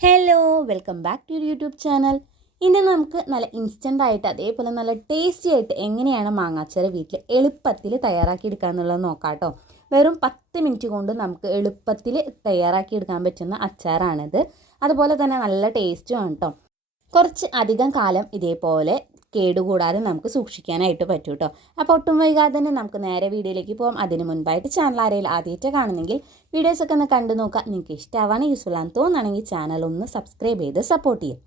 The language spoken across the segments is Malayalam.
Hello welcome back to YouTube channel ഇന്ന് നമുക്ക് നല്ല ഇൻസ്റ്റന്റ് ആയിട്ട് അതേപോലെ നല്ല ടേസ്റ്റി ആയിട്ട് എങ്ങനെയാണ് മാങ്ങാച്ചാറ് വീട്ടിൽ എളുപ്പത്തിൽ തയ്യാറാക്കി എടുക്കുക എന്നുള്ളത് നോക്കാം കേട്ടോ വെറും പത്ത് മിനിറ്റ് കൊണ്ട് നമുക്ക് എളുപ്പത്തിൽ തയ്യാറാക്കി എടുക്കാൻ പറ്റുന്ന അച്ചാറാണിത്. അതുപോലെ തന്നെ നല്ല ടേസ്റ്റുമാണ് കേട്ടോ കുറച്ച് അധികം കാലം ഇതേപോലെ കേടുകൂടാതെ നമുക്ക് സൂക്ഷിക്കാനായിട്ട് പറ്റും കേട്ടോ അപ്പോൾ ഒട്ടും വൈകാതെ തന്നെ നമുക്ക് നേരെ വീഡിയോയിലേക്ക് പോകാം അതിന് മുൻപായിട്ട് ചാനൽ ആരെങ്കിലും ആദ്യമായിട്ട് കാണുന്നെങ്കിൽ വീഡിയോസൊക്കെ ഒന്ന് കണ്ടു നോക്കാം നിങ്ങൾക്ക് ഇഷ്ടമാവാണ് യൂസ്ഫുള്ളാന്ന് തോന്നുകയാണെങ്കിൽ ചാനൽ ഒന്ന് സബ്സ്ക്രൈബ് ചെയ്ത് സപ്പോർട്ട് ചെയ്യും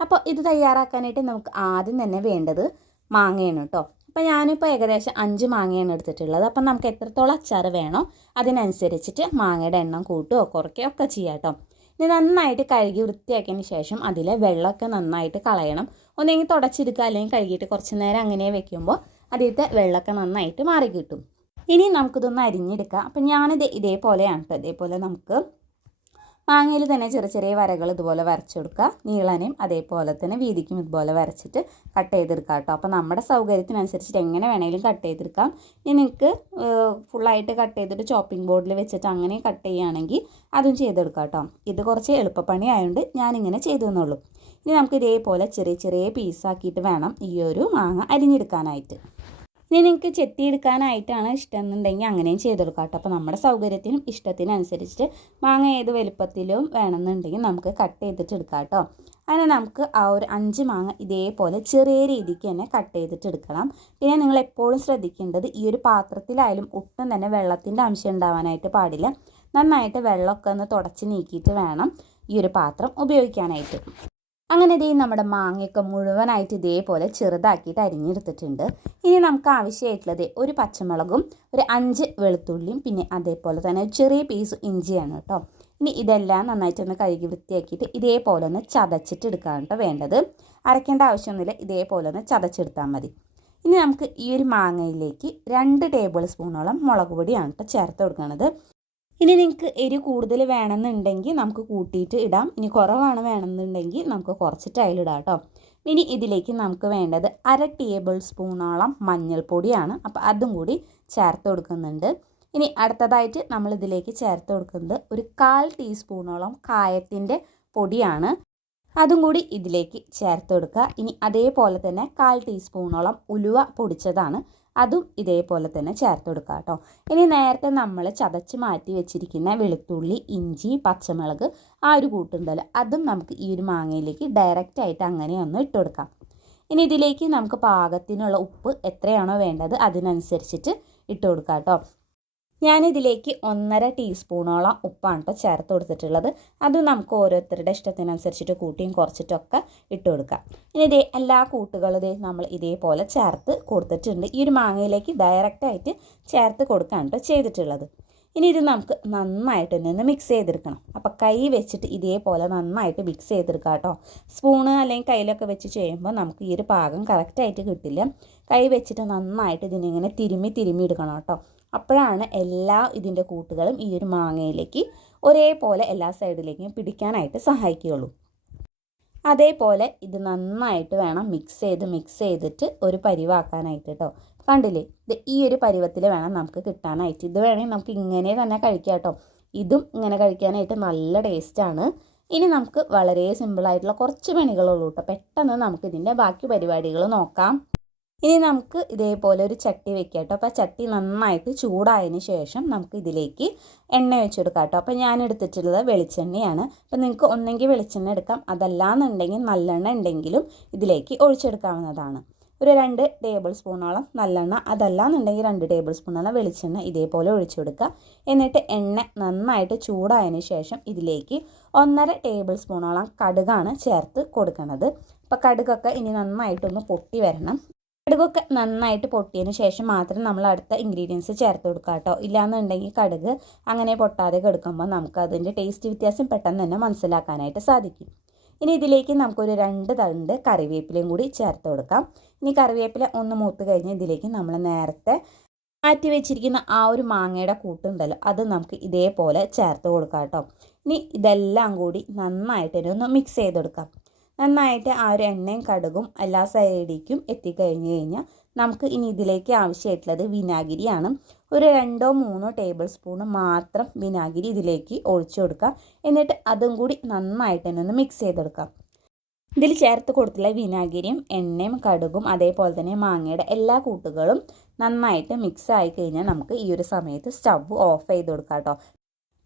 അപ്പോൾ ഇത് തയ്യാറാക്കാനായിട്ട് നമുക്ക് ആദ്യം തന്നെ വേണ്ടത് മാങ്ങയാണ് കേട്ടോ അപ്പോൾ ഞാനിപ്പോൾ ഏകദേശം അഞ്ച് മാങ്ങയാണ് എടുത്തിട്ടുള്ളത്. അപ്പം നമുക്ക് എത്രത്തോളം അച്ചാർ വേണോ അതിനനുസരിച്ചിട്ട് മാങ്ങയുടെ എണ്ണം കൂട്ടുകയോ കുറയ്ക്കുകയോ ഒക്കെ ചെയ്യാം കേട്ടോ ഇനി നന്നായിട്ട് കഴുകി വൃത്തിയാക്കിയതിന് ശേഷം അതിലെ വെള്ളമൊക്കെ നന്നായിട്ട് കളയണം. ഒന്നെങ്കിൽ തുടച്ചെടുക്കുക അല്ലെങ്കിൽ കഴുകിയിട്ട് കുറച്ച് നേരം അങ്ങനെ വെക്കുമ്പോൾ അതിലത്തെ വെള്ളമൊക്കെ നന്നായിട്ട് മാറി കിട്ടും ഇനി നമുക്കിതൊന്ന് അരിഞ്ഞെടുക്കാം. അപ്പം ഞാനിത് ഇതേപോലെയാണ് കേട്ടോ. ഇതേപോലെ നമുക്ക് മാങ്ങയിൽ തന്നെ ചെറിയ ചെറിയ വരകൾ ഇതുപോലെ വരച്ചു കൊടുക്കുക. നീളനെയും അതേപോലെ തന്നെ വീതിക്കും ഇതുപോലെ വരച്ചിട്ട് കട്ട് ചെയ്തെടുക്കാം കേട്ടോ. അപ്പോൾ നമ്മുടെ സൗകര്യത്തിനനുസരിച്ചിട്ട് എങ്ങനെ വേണമെങ്കിലും കട്ട് ചെയ്തെടുക്കാം. ഇനി നിങ്ങൾക്ക് ഫുള്ളായിട്ട് കട്ട് ചെയ്തിട്ട് ചോപ്പിംഗ് ബോർഡിൽ വെച്ചിട്ട് അങ്ങനെ കട്ട് ചെയ്യുകയാണെങ്കിൽ അതും ചെയ്തെടുക്കാം കേട്ടോ. ഇത് കുറച്ച് എളുപ്പപ്പണി ആയതുകൊണ്ട് ഞാനിങ്ങനെ ചെയ്തു എന്നുള്ളൂ ഇനി നമുക്ക് ഇതേപോലെ ചെറിയ ചെറിയ പീസാക്കിയിട്ട് വേണം ഈ ഒരു മാങ്ങ അരിഞ്ഞെടുക്കാനായിട്ട്. ഇനി നിങ്ങൾക്ക് ചെത്തിയെടുക്കാനായിട്ടാണ് ഇഷ്ടം എന്നുണ്ടെങ്കിൽ അങ്ങനെയും ചെയ്തെടുക്കാം കേട്ടോ. അപ്പോൾ നമ്മുടെ സൗകര്യത്തിനും ഇഷ്ടത്തിനും അനുസരിച്ചിട്ട് മാങ്ങ ഏത് വലുപ്പത്തിലും വേണമെന്നുണ്ടെങ്കിൽ നമുക്ക് കട്ട് ചെയ്തിട്ട് എടുക്കാം കേട്ടോ. അങ്ങനെ നമുക്ക് ആ ഒരു അഞ്ച് മാങ്ങ ഇതേപോലെ ചെറിയ രീതിക്ക് തന്നെ കട്ട് ചെയ്തിട്ട് എടുക്കണം. പിന്നെ നിങ്ങൾ എപ്പോഴും ശ്രദ്ധിക്കേണ്ടത് ഈ ഒരു പാത്രത്തിലായാലും ഒട്ടും തന്നെ വെള്ളത്തിന്റെ അംശം ഉണ്ടാവാനായിട്ട് പാടില്ല. നന്നായിട്ട് വെള്ളമൊക്കെ ഒന്ന് തുടച്ച് നീക്കിയിട്ട് വേണം ഈ ഒരു പാത്രം ഉപയോഗിക്കാനായിട്ട്. അങ്ങനെ ദേ നമ്മുടെ മാങ്ങയൊക്കെ മുഴുവനായിട്ട് ഇതേപോലെ ചെറുതാക്കിയിട്ട് അരിഞ്ഞെടുത്തിട്ടുണ്ട്. ഇനി നമുക്ക് ആവശ്യമായിട്ടുള്ളത് ഒരു പച്ചമുളകും ഒരു അഞ്ച് വെളുത്തുള്ളിയും പിന്നെ അതേപോലെ തന്നെ ചെറിയ പീസ് ഇഞ്ചിയാണ് കേട്ടോ. ഇനി ഇതെല്ലാം നന്നായിട്ട് ഒന്ന് കഴുകി വൃത്തിയാക്കിയിട്ട് ഇതേപോലെ ഒന്ന് ചതച്ചിട്ട് എടുക്കാണ് കേട്ടോ വേണ്ടത്. അരയ്ക്കേണ്ട ആവശ്യമൊന്നുമില്ല ഇതേപോലെ ഒന്ന് ചതച്ചെടുത്താൽ മതി. ഇനി നമുക്ക് ഈ ഒരു മാങ്ങയിലേക്ക് രണ്ട് ടേബിൾ സ്പൂണോളം മുളക് പൊടിയാണ് കേട്ടോ ചേർത്ത് കൊടുക്കുന്നത് ഇനി നിങ്ങൾക്ക് എരി കൂടുതൽ വേണമെന്നുണ്ടെങ്കിൽ നമുക്ക് കൂട്ടിയിട്ട് ഇടാം. ഇനി കുറവാണ് വേണമെന്നുണ്ടെങ്കിൽ നമുക്ക് കുറച്ചിട്ട് അതിലിടാം കേട്ടോ. ഇനി ഇതിലേക്ക് നമുക്ക് വേണ്ടത് അര ടേബിൾ സ്പൂണോളം മഞ്ഞൾപ്പൊടിയാണ്. അപ്പോൾ അതും കൂടി ചേർത്ത് കൊടുക്കുന്നുണ്ട്. ഇനി അടുത്തതായിട്ട് നമ്മൾ ഇതിലേക്ക് ചേർത്ത് കൊടുക്കുന്നത് ഒരു കാൽ ടീസ്പൂണോളം കായത്തിന്റെ പൊടിയാണ്. അതും കൂടി ഇതിലേക്ക് ചേർത്ത് കൊടുക്കുക. ഇനി അതേപോലെ തന്നെ കാൽ ടീസ്പൂണോളം ഉലുവ പൊടിച്ചതാണ്. അതും ഇതേപോലെ തന്നെ ചേർത്ത് കൊടുക്കുക കേട്ടോ. ഇനി നേരത്തെ നമ്മൾ ചതച്ച് മാറ്റി വെച്ചിരിക്കുന്ന വെളുത്തുള്ളി ഇഞ്ചി പച്ചമുളക് ആ ഒരു കൂട്ടുണ്ടല്ലോ അതും നമുക്ക് ഈ ഒരു മാങ്ങയിലേക്ക് ഡയറക്റ്റ് ആയിട്ട് അങ്ങനെ ഒന്ന് ഇട്ട് കൊടുക്കാം. ഇനി ഇതിലേക്ക് നമുക്ക് പാകത്തിനുള്ള ഉപ്പ് എത്രയാണോ വേണ്ടത് അതിനനുസരിച്ചിട്ട് ഇട്ട് കൊടുക്കാം കേട്ടോ. ഞാനിതിലേക്ക് ഒന്നര ടീസ്പൂണോളം ഉപ്പാണ് കേട്ടോ ചേർത്ത് കൊടുത്തിട്ടുള്ളത്. അത് നമുക്ക് ഓരോരുത്തരുടെ ഇഷ്ടത്തിനനുസരിച്ചിട്ട് കൂട്ടിയും കുറച്ചിട്ടൊക്കെ ഇട്ട് കൊടുക്കാം. ഇനി ഇതേ എല്ലാ കൂട്ടുകളും ഇതേ നമ്മൾ ഇതേപോലെ ചേർത്ത് കൊടുത്തിട്ടുണ്ട്. ഈ ഒരു മാങ്ങയിലേക്ക് ഡയറക്റ്റായിട്ട് ചേർത്ത് കൊടുക്കാണ് കേട്ടോ ചെയ്തിട്ടുള്ളത്. ഇനി ഇത് നമുക്ക് നന്നായിട്ട് നിന്ന് മിക്സ് ചെയ്തെടുക്കണം. അപ്പോൾ കൈ വെച്ചിട്ട് ഇതേപോലെ നന്നായിട്ട് മിക്സ് ചെയ്തെടുക്കാം കേട്ടോ. സ്പൂണ് അല്ലെങ്കിൽ കയ്യിലൊക്കെ വെച്ച് ചെയ്യുമ്പോൾ നമുക്ക് ഈ ഒരു പാകം കറക്റ്റായിട്ട് കിട്ടില്ല. കൈ വെച്ചിട്ട് നന്നായിട്ട് ഇതിനിങ്ങനെ തിരുമ്മി തിരുമ്മി എടുക്കണം കേട്ടോ. അപ്പോഴാണ് എല്ലാ ഇതിന്റെ കൂട്ടുകളും ഈ ഒരു മാങ്ങയിലേക്ക് ഒരേപോലെ എല്ലാ സൈഡിലേക്കും പിടിക്കാനായിട്ട് സഹായിക്കുകയുള്ളൂ. അതേപോലെ ഇത് നന്നായിട്ട് വേണം മിക്സ് ചെയ്ത് മിക്സ് ചെയ്തിട്ട് ഒരു പരിവാക്കാനായിട്ട് കേട്ടോ കണ്ടില്ലേ? ഇത് ഈ ഒരു പരുവത്തിൽ വേണം നമുക്ക് കിട്ടാനായിട്ട്. ഇത് വേണമെങ്കിൽ നമുക്ക് ഇങ്ങനെ തന്നെ കഴിക്കാം കേട്ടോ ഇതും ഇങ്ങനെ കഴിക്കാനായിട്ട് നല്ല ടേസ്റ്റാണ് ഇനി നമുക്ക് വളരെ സിമ്പിളായിട്ടുള്ള കുറച്ച് പണികളുള്ളൂ കേട്ടോ പെട്ടെന്ന് നമുക്ക് ഇതിന്റെ ബാക്കി പരിപാടികൾ നോക്കാം. ഇനി നമുക്ക് ഇതേപോലെ ഒരു ചട്ടി വെക്കാം കേട്ടോ. അപ്പോൾ ചട്ടി നന്നായിട്ട് ചൂടായതിന് ശേഷം നമുക്ക് ഇതിലേക്ക് എണ്ണ വെച്ച് കൊടുക്കാം കേട്ടോ. അപ്പോൾ ഞാൻ എടുത്തിട്ടുള്ളത് വെളിച്ചെണ്ണയാണ്. അപ്പോൾ നിങ്ങൾക്ക് ഒന്നെങ്കിൽ വെളിച്ചെണ്ണ എടുക്കാം. അതല്ലാന്നുണ്ടെങ്കിൽ നല്ലെണ്ണ ഉണ്ടെങ്കിലും ഇതിലേക്ക് ഒഴിച്ചെടുക്കാവുന്നതാണ്. ഒരു രണ്ട് ടേബിൾ സ്പൂണോളം നല്ലെണ്ണ. അതല്ലാന്നുണ്ടെങ്കിൽ രണ്ട് ടേബിൾ സ്പൂണോളം വെളിച്ചെണ്ണ ഇതേപോലെ ഒഴിച്ചു കൊടുക്കുക എന്നിട്ട് എണ്ണ നന്നായിട്ട് ചൂടായതിന് ശേഷം ഇതിലേക്ക് ഒന്നര ടേബിൾ സ്പൂണോളം കടുകാണ് ചേർത്ത് കൊടുക്കുന്നത് അപ്പോൾ കടുകൊക്കെ ഇനി നന്നായിട്ടൊന്ന് പൊട്ടി വരണം. കടുകൊക്കെ നന്നായിട്ട് പൊട്ടിയതിന് ശേഷം മാത്രം നമ്മൾ അടുത്ത ഇൻഗ്രീഡിയൻസ് ചേർത്ത് കൊടുക്കുക കേട്ടോ. ഇല്ലാന്നുണ്ടെങ്കിൽ കടുക് അങ്ങനെ പൊട്ടാതെ കെടുക്കുമ്പോൾ നമുക്ക് അതിന്റെ ടേസ്റ്റ് വ്യത്യാസം പെട്ടെന്ന് തന്നെ മനസ്സിലാക്കാനായിട്ട് സാധിക്കും. ഇനി ഇതിലേക്ക് നമുക്കൊരു രണ്ട് തണ്ട് കറിവേപ്പിലയും കൂടി ചേർത്ത് കൊടുക്കാം. ഇനി കറിവേപ്പില ഒന്ന് മൂത്ത് കഴിഞ്ഞ് ഇതിലേക്ക് നമ്മൾ നേരത്തെ മാറ്റി വെച്ചിരിക്കുന്ന ആ ഒരു മാങ്ങയുടെ കൂട്ടുണ്ടല്ലോ അത് നമുക്ക് ഇതേപോലെ ചേർത്ത് കൊടുക്കാം കേട്ടോ. ഇനി ഇതെല്ലാം കൂടി നന്നായിട്ട് ഒന്ന് മിക്സ് ചെയ്തെടുക്കാം നന്നായിട്ട് ആ ഒരു എണ്ണയും കടുകും എല്ലാ സൈഡിലേക്കും എത്തിക്കഴിഞ്ഞ് കഴിഞ്ഞാൽ നമുക്ക് ഇനി ഇതിലേക്ക് ആവശ്യമായിട്ടുള്ളത് വിനാഗിരിയാണ്. ഒരു രണ്ടോ മൂന്നോ ടേബിൾ സ്പൂൺ മാത്രം വിനാഗിരി ഇതിലേക്ക് ഒഴിച്ചു കൊടുക്കാം എന്നിട്ട് അതും കൂടി നന്നായിട്ട് തന്നെ ഒന്ന് മിക്സ് ചെയ്തെടുക്കാം ഇതിൽ ചേർത്ത് കൊടുത്തുള്ള വിനാഗിരിയും എണ്ണയും കടുകും അതേപോലെ തന്നെ മാങ്ങയുടെ എല്ലാ കൂട്ടുകളും നന്നായിട്ട് മിക്സ് ആയി കഴിഞ്ഞാൽ നമുക്ക് ഈ ഒരു സമയത്ത് സ്റ്റവ് ഓഫ് ചെയ്ത് കൊടുക്കാം കേട്ടോ.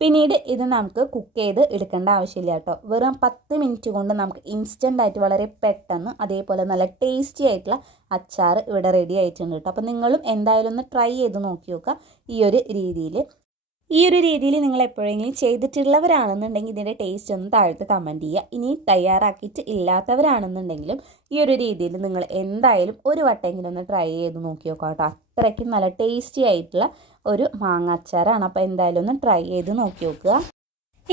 പിന്നീട് ഇത് നമുക്ക് കുക്ക് ചെയ്ത് എടുക്കേണ്ട ആവശ്യമില്ല കേട്ടോ. വെറും പത്ത് മിനിറ്റ് കൊണ്ട് നമുക്ക് ഇൻസ്റ്റന്റ് ആയിട്ട് വളരെ പെട്ടെന്ന് അതേപോലെ നല്ല ടേസ്റ്റി ആയിട്ടുള്ള അച്ചാർ ഇവിടെ റെഡി ആയിട്ടുണ്ട് കേട്ടോ. അപ്പോൾ നിങ്ങളും എന്തായാലും ഒന്ന് ട്രൈ ചെയ്ത് നോക്കി നോക്കുക ഈ ഒരു രീതിയിൽ. ഈ ഒരു രീതിയിൽ നിങ്ങൾ എപ്പോഴെങ്കിലും ചെയ്തിട്ടുള്ളവരാണെന്നുണ്ടെങ്കിൽ ഇതിന്റെ ടേസ്റ്റ് ഒന്ന് താഴത്ത് കമന്റ് ചെയ്യുക. ഇനി തയ്യാറാക്കിയിട്ട് ഇല്ലാത്തവരാണെന്നുണ്ടെങ്കിലും ഈ ഒരു രീതിയിൽ നിങ്ങൾ എന്തായാലും ഒരു വട്ടമെങ്കിലും ഒന്ന് ട്രൈ ചെയ്ത് നോക്കി നോക്കാം കേട്ടോ. അത്രയ്ക്കും നല്ല ടേസ്റ്റി ആയിട്ടുള്ള ഒരു മാങ്ങ അച്ചാറാണ്. അപ്പോൾ എന്തായാലും ഒന്ന് ട്രൈ ചെയ്ത് നോക്കി നോക്കുക.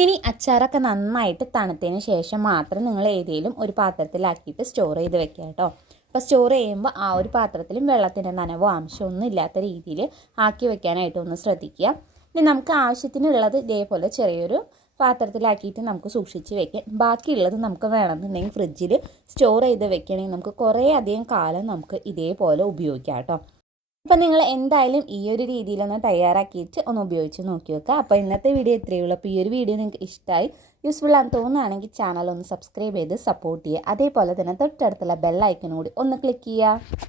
ഇനി അച്ചാറൊക്കെ നന്നായിട്ട് തണുത്തതിന് ശേഷം മാത്രം നിങ്ങൾ ഏതെങ്കിലും ഒരു പാത്രത്തിലാക്കിയിട്ട് സ്റ്റോർ ചെയ്ത് വെക്കുക കേട്ടോ. അപ്പോൾ സ്റ്റോർ ചെയ്യുമ്പോൾ ആ ഒരു പാത്രത്തിലും വെള്ളത്തിന്റെ നനവോ അംശമൊന്നും ഇല്ലാത്ത രീതിയിൽ ആക്കി വെക്കാനായിട്ട് ഒന്ന് ശ്രദ്ധിക്കുക. ഇനി നമുക്ക് ആവശ്യത്തിനുള്ളത് ഇതേപോലെ ചെറിയൊരു പാത്രത്തിലാക്കിയിട്ട് നമുക്ക് സൂക്ഷിച്ച് വെക്കാം. ബാക്കിയുള്ളത് നമുക്ക് വേണമെന്നുണ്ടെങ്കിൽ ഫ്രിഡ്ജിൽ സ്റ്റോർ ചെയ്ത് വെക്കുകയാണെങ്കിൽ നമുക്ക് കുറേ അധികം കാലം നമുക്ക് ഇതേപോലെ ഉപയോഗിക്കാം കേട്ടോ. അപ്പോൾ നിങ്ങൾ എന്തായാലും ഈ ഒരു രീതിയിലൊന്ന് തയ്യാറാക്കിയിട്ട് ഒന്ന് ഉപയോഗിച്ച് നോക്കി വെക്കുക അപ്പോൾ ഇന്നത്തെ വീഡിയോ ഇത്രയേ ഉള്ളൂ. അപ്പോൾ ഈ ഒരു വീഡിയോ നിങ്ങൾക്ക് ഇഷ്ടമായി യൂസ്ഫുൾ ആണെന്ന് തോന്നുകയാണെങ്കിൽ ചാനൽ ഒന്ന് സബ്സ്ക്രൈബ് ചെയ്ത് സപ്പോർട്ട് ചെയ്യുക. അതേപോലെ തന്നെ തൊട്ടടുത്തുള്ള ബെല്ലൈക്കനും കൂടി ഒന്ന് ക്ലിക്ക് ചെയ്യുക.